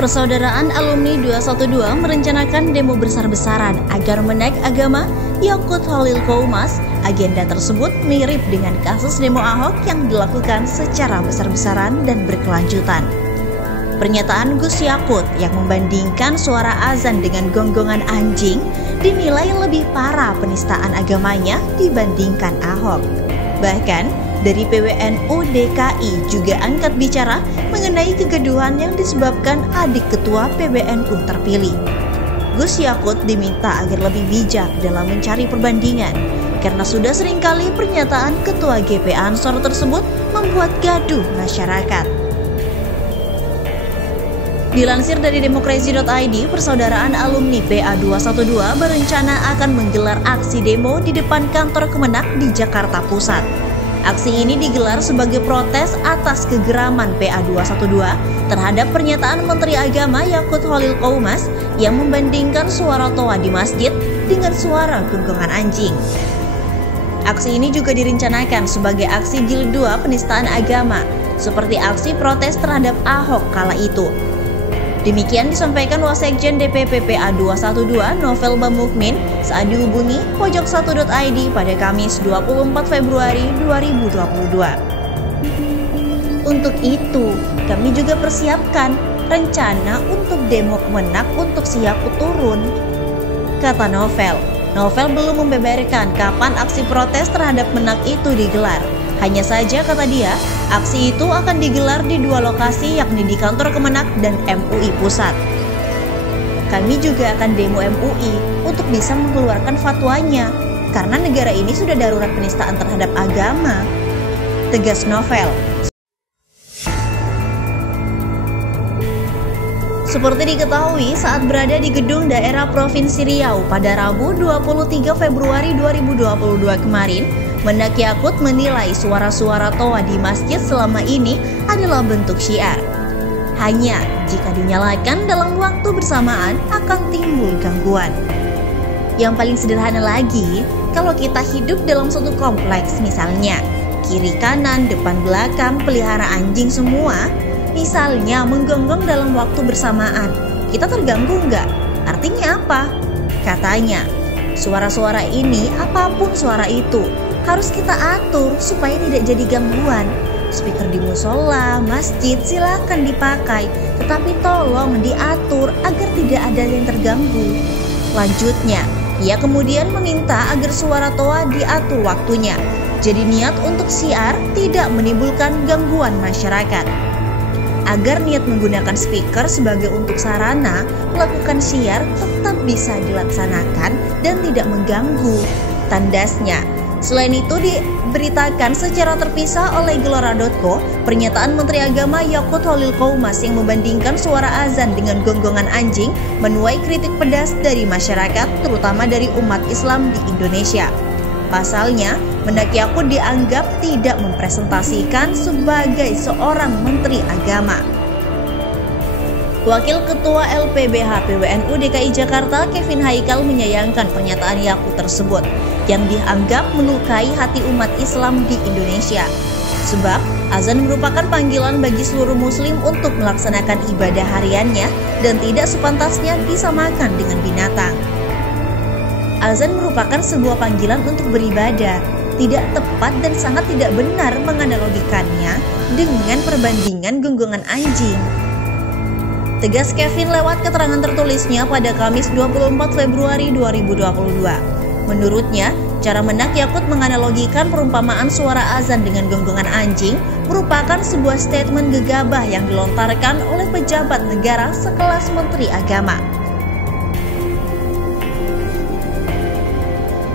Persaudaraan Alumni 212 merencanakan demo besar-besaran agar menaik agama Yaqut Holil Qoumas. Agenda tersebut mirip dengan kasus demo Ahok yang dilakukan secara besar-besaran dan berkelanjutan. Pernyataan Gus Yaqut yang membandingkan suara azan dengan gonggongan anjing dinilai lebih parah penistaan agamanya dibandingkan Ahok. Bahkan, dari PWNU DKI juga angkat bicara mengenai kegaduhan yang disebabkan adik ketua PBNU terpilih. Gus Yaqut diminta agar lebih bijak dalam mencari perbandingan, karena sudah seringkali pernyataan ketua GP Ansor tersebut membuat gaduh masyarakat. Dilansir dari demokrasi.id, Persaudaraan Alumni PA212 berencana akan menggelar aksi demo di depan kantor Kemenak di Jakarta Pusat. Aksi ini digelar sebagai protes atas kegeraman PA212 terhadap pernyataan Menteri Agama Yaqut Holil Qoumas yang membandingkan suara toa di masjid dengan suara gonggongan anjing. Aksi ini juga direncanakan sebagai aksi jilid 2 penistaan agama, seperti aksi protes terhadap Ahok kala itu. Demikian disampaikan Wasekjen DPP PA212 Novel Bamukmin saat dihubungi pojok1.id pada Kamis 24 Februari 2022. Untuk itu, kami juga persiapkan rencana untuk demo Kemenak untuk si Yaqut turun, kata Novel. Novel belum membeberkan kapan aksi protes terhadap Menak itu digelar. Hanya saja, kata dia, aksi itu akan digelar di dua lokasi, yakni di kantor Kemenak dan MUI Pusat. Kami juga akan demo MUI untuk bisa mengeluarkan fatwanya, karena negara ini sudah darurat penistaan terhadap agama, tegas Novel. Seperti diketahui, saat berada di gedung daerah Provinsi Riau pada Rabu 23 Februari 2022 kemarin, Menak Yaqut menilai suara-suara toa di masjid selama ini adalah bentuk syiar. Hanya jika dinyalakan dalam waktu bersamaan akan timbul gangguan. Yang paling sederhana lagi, kalau kita hidup dalam suatu kompleks misalnya, kiri kanan, depan belakang, pelihara anjing semua, misalnya menggonggong dalam waktu bersamaan, kita terganggu nggak? Artinya apa? Katanya, suara-suara ini, apapun suara itu, harus kita atur supaya tidak jadi gangguan. Speaker di musola, masjid silakan dipakai, tetapi tolong diatur agar tidak ada yang terganggu. Lanjutnya, ia kemudian meminta agar suara toa diatur waktunya. Jadi niat untuk syiar tidak menimbulkan gangguan masyarakat. Agar niat menggunakan speaker sebagai untuk sarana melakukan syiar tetap bisa dilaksanakan dan tidak mengganggu, tandasnya. Selain itu, diberitakan secara terpisah oleh Gelora.co pernyataan Menteri Agama Yaqut Holil Qoumas yang membandingkan suara azan dengan gonggongan anjing menuai kritik pedas dari masyarakat, terutama dari umat Islam di Indonesia. Pasalnya, Menak Yaqut dianggap tidak mempresentasikan sebagai seorang Menteri Agama. Wakil Ketua LPBH PWNU DKI Jakarta Kevin Haikal menyayangkan pernyataan Yaqut tersebut yang dianggap melukai hati umat Islam di Indonesia. Sebab azan merupakan panggilan bagi seluruh muslim untuk melaksanakan ibadah hariannya dan tidak sepantasnya disamakan dengan binatang. Azan merupakan sebuah panggilan untuk beribadah. Tidak tepat dan sangat tidak benar menganalogikannya dengan perbandingan gonggongan anjing, tegas Kevin lewat keterangan tertulisnya pada Kamis 24 Februari 2022. Menurutnya, cara Menak Yaqut menganalogikan perumpamaan suara azan dengan gonggongan anjing merupakan sebuah statement gegabah yang dilontarkan oleh pejabat negara sekelas Menteri Agama.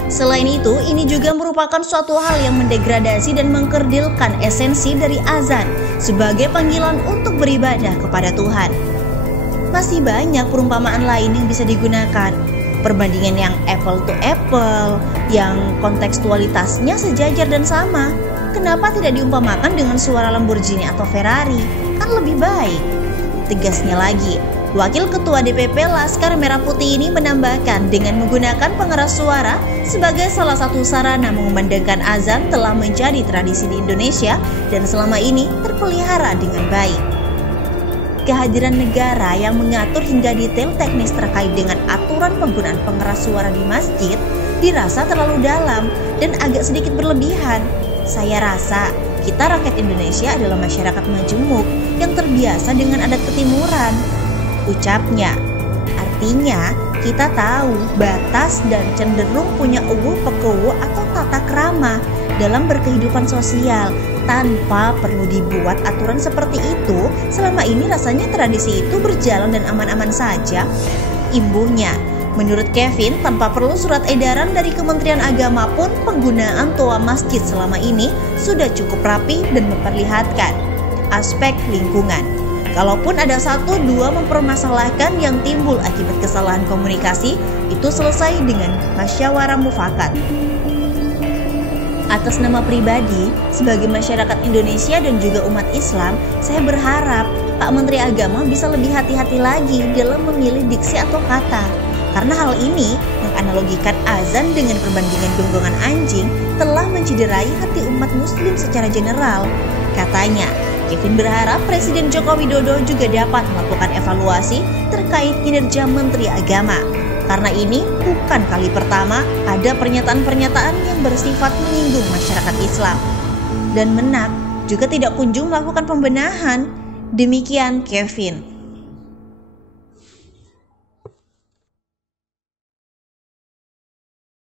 Selain itu, ini juga merupakan suatu hal yang mendegradasi dan mengkerdilkan esensi dari azan sebagai panggilan untuk beribadah kepada Tuhan. Masih banyak perumpamaan lain yang bisa digunakan. Perbandingan yang apple to apple, yang kontekstualitasnya sejajar dan sama. Kenapa tidak diumpamakan dengan suara Lamborghini atau Ferrari? Kan lebih baik. Tegasnya lagi, Wakil Ketua DPP Laskar Merah Putih ini menambahkan dengan menggunakan pengeras suara sebagai salah satu sarana mengumandangkan azan telah menjadi tradisi di Indonesia dan selama ini terpelihara dengan baik. kehadiran negara yang mengatur hingga detail teknis terkait dengan aturan penggunaan pengeras suara di masjid dirasa terlalu dalam dan agak sedikit berlebihan. Saya rasa kita rakyat Indonesia adalah masyarakat majemuk yang terbiasa dengan adat ketimuran, ucapnya. Artinya, kita tahu batas dan cenderung punya pekewu atau tata krama dalam berkehidupan sosial tanpa perlu dibuat aturan seperti itu. Selama ini rasanya tradisi itu berjalan dan aman-aman saja. Imbuhnya, menurut Kevin, tanpa perlu surat edaran dari Kementerian Agama pun penggunaan toa masjid selama ini sudah cukup rapi dan memperlihatkan aspek lingkungan. Kalaupun ada 1-2 mempermasalahkan yang timbul akibat kesalahan komunikasi, itu selesai dengan musyawarah mufakat. Atas nama pribadi, sebagai masyarakat Indonesia dan juga umat Islam, saya berharap Pak Menteri Agama bisa lebih hati-hati lagi dalam memilih diksi atau kata. Karena hal ini menganalogikan azan dengan perbandingan gonggongan anjing telah mencederai hati umat muslim secara general. Katanya, Kevin berharap Presiden Joko Widodo juga dapat melakukan evaluasi terkait kinerja Menteri Agama. Karena ini bukan kali pertama ada pernyataan-pernyataan yang bersifat menyinggung masyarakat Islam. Dan Menak juga tidak kunjung melakukan pembenahan. Demikian Kevin.